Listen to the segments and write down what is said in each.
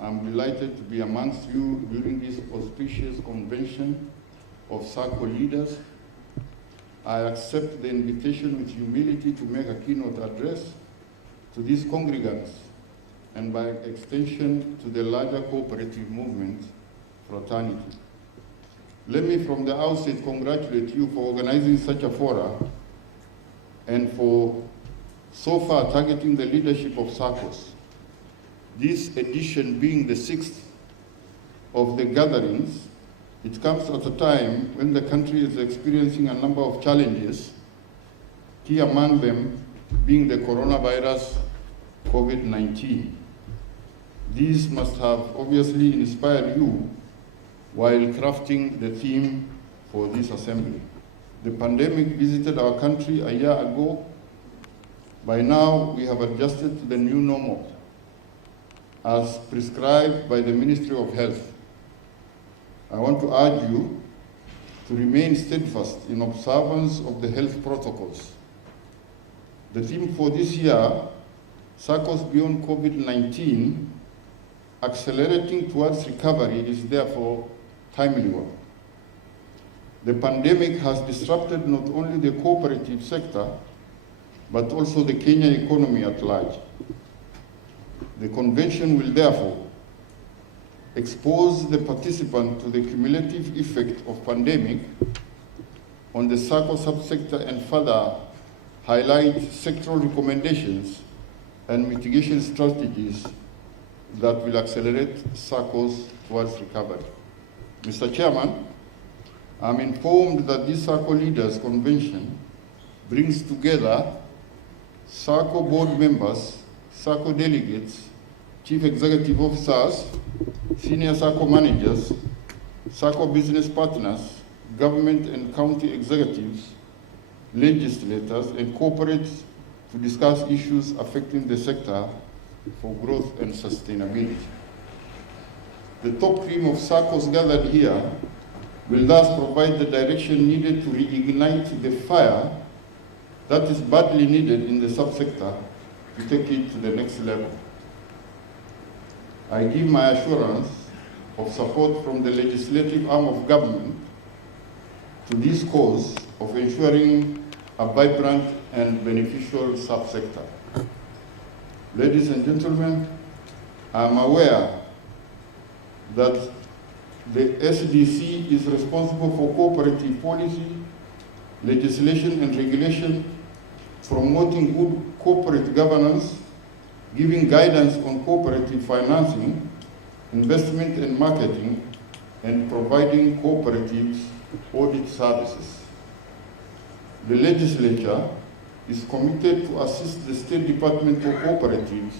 I'm delighted to be amongst you during this auspicious convention of SACCO leaders. I accept the invitation with humility to make a keynote address to these congregants and by extension to the larger cooperative movement fraternity. Let me from the outset congratulate you for organizing such a forum and for so far targeting the leadership of SACCOs. This edition being the 6th of the gatherings, it comes at a time when the country is experiencing a number of challenges, key among them being the coronavirus COVID-19. These must have obviously inspired you while crafting the theme for this assembly. The pandemic visited our country a year ago. By now, we have adjusted to the new normal as prescribed by the Ministry of Health. I want to urge you to remain steadfast in observance of the health protocols. The theme for this year, SACCOs Beyond COVID-19, Accelerating Towards Recovery, is therefore timely one. The pandemic has disrupted not only the cooperative sector, but also the Kenya economy at large. The convention will therefore expose the participant to the cumulative effect of pandemic on the SACCO subsector and further highlight sectoral recommendations and mitigation strategies that will accelerate SACCOs towards recovery. Mr. Chairman, I'm informed that this SACCO Leaders Convention brings together SACCO board members, SACCO delegates, chief executive officers, senior SACCO managers, SACCO business partners, government and county executives, legislators, and corporates to discuss issues affecting the sector for growth and sustainability. The top team of SACCOs gathered here will thus provide the direction needed to reignite the fire that is badly needed in the subsector to take it to the next level. I give my assurance of support from the legislative arm of government to this cause of ensuring a vibrant and beneficial subsector. Ladies and gentlemen, I am aware that the SDC is responsible for cooperative policy, legislation and regulation, promoting good corporate governance, giving guidance on cooperative financing, investment and marketing, and providing cooperatives audit services. The legislature is committed to assist the State Department of Cooperatives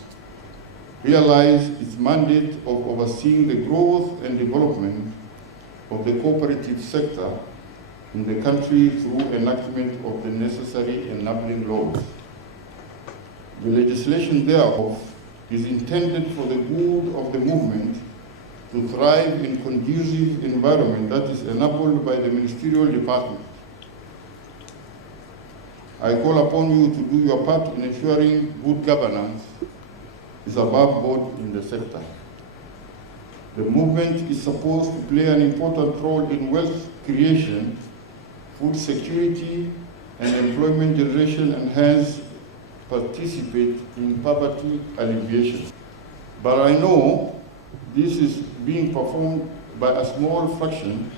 realize its mandate of overseeing the growth and development of the cooperative sector in the country through enactment of the necessary enabling laws. The legislation thereof is intended for the good of the movement to thrive in conducive environment that is enabled by the ministerial department. I call upon you to do your part in ensuring good governance is above board in the sector. The movement is supposed to play an important role in wealth creation, food security, and employment generation, and hence participate in poverty alleviation. But I know this is being performed by a small fraction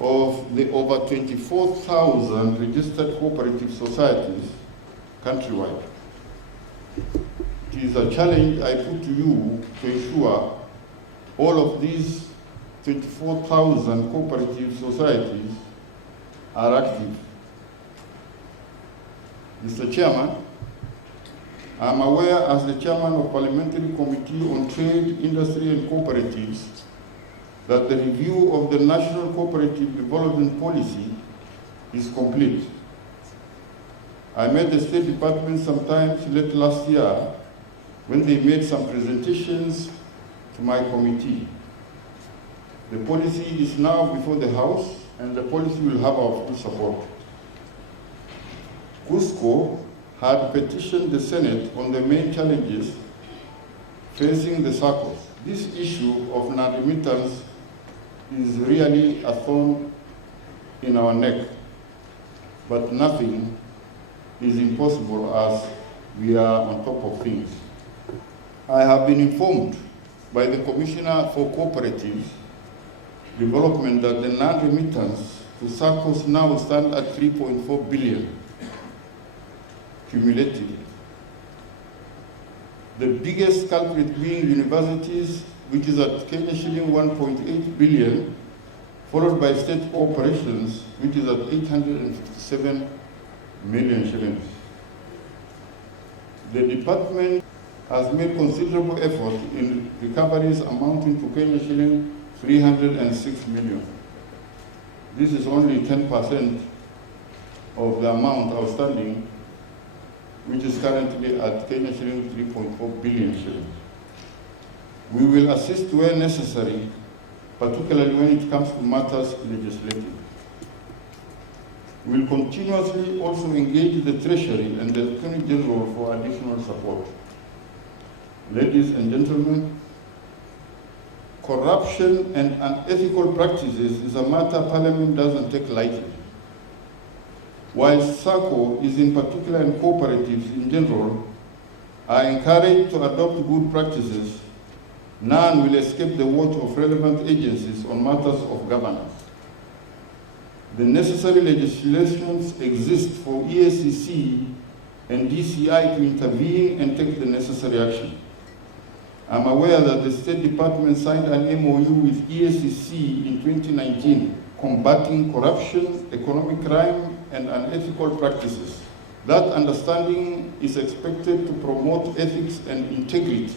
of the over 24,000 registered cooperative societies countrywide. It is a challenge I put to you to ensure all of these 24,000 cooperative societies are active. Mr. Chairman, I am aware as the Chairman of Parliamentary Committee on Trade, Industry and Cooperatives that the review of the National Cooperative Development Policy is complete. I met the State Department sometime late last year when they made some presentations to my committee. The policy is now before the House and the policy will have our full support. KUSCO had petitioned the Senate on the main challenges facing the SACCOs. This issue of non-remittance is really a thorn in our neck, but nothing is impossible as we are on top of things. I have been informed by the Commissioner for Cooperative Development that the non-remittance to SACCOs now stand at 3.4 billion cumulatively. The biggest culprit being universities, which is at Kenya shilling 1.8 billion, followed by state corporations, which is at 857 million shillings. The department has made considerable effort in recoveries amounting to Kenya shilling 306 million. This is only 10% of the amount outstanding, which is currently at Kenya shilling 3.4 billion shillings. We will assist where necessary, particularly when it comes to matters legislative. We will continuously also engage the Treasury and the Attorney General for additional support. Ladies and gentlemen, corruption and unethical practices is a matter Parliament doesn't take lightly. While SACCO is in particular and cooperatives in general are encouraged to adopt good practices, none will escape the watch of relevant agencies on matters of governance. The necessary legislations exist for EACC and DCI to intervene and take the necessary action. I'm aware that the State Department signed an MOU with EACC in 2019 combating corruption, economic crime, and unethical practices. That understanding is expected to promote ethics and integrity.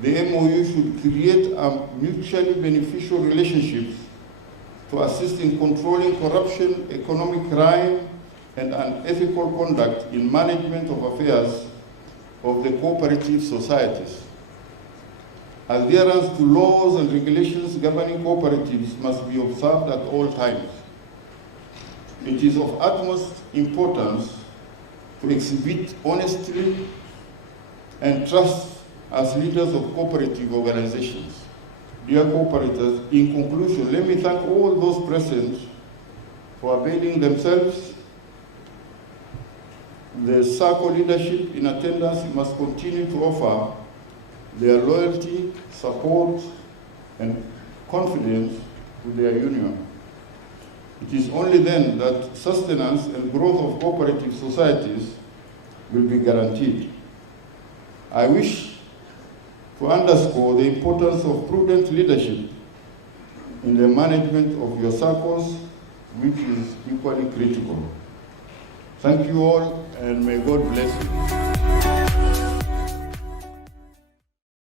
The MOU should create a mutually beneficial relationships to assist in controlling corruption, economic crime, and unethical conduct in management of affairs of the cooperative societies. Adherence to laws and regulations governing cooperatives must be observed at all times. It is of utmost importance to exhibit honesty and trust as leaders of cooperative organizations. Dear cooperators, in conclusion, let me thank all those present for availing themselves. The SACCO leadership in attendance must continue to offer their loyalty, support, and confidence to their union. It is only then that sustenance and growth of cooperative societies will be guaranteed. I wish to underscore the importance of prudent leadership in the management of your SACCOs, which is equally critical. Thank you all, and may God bless you.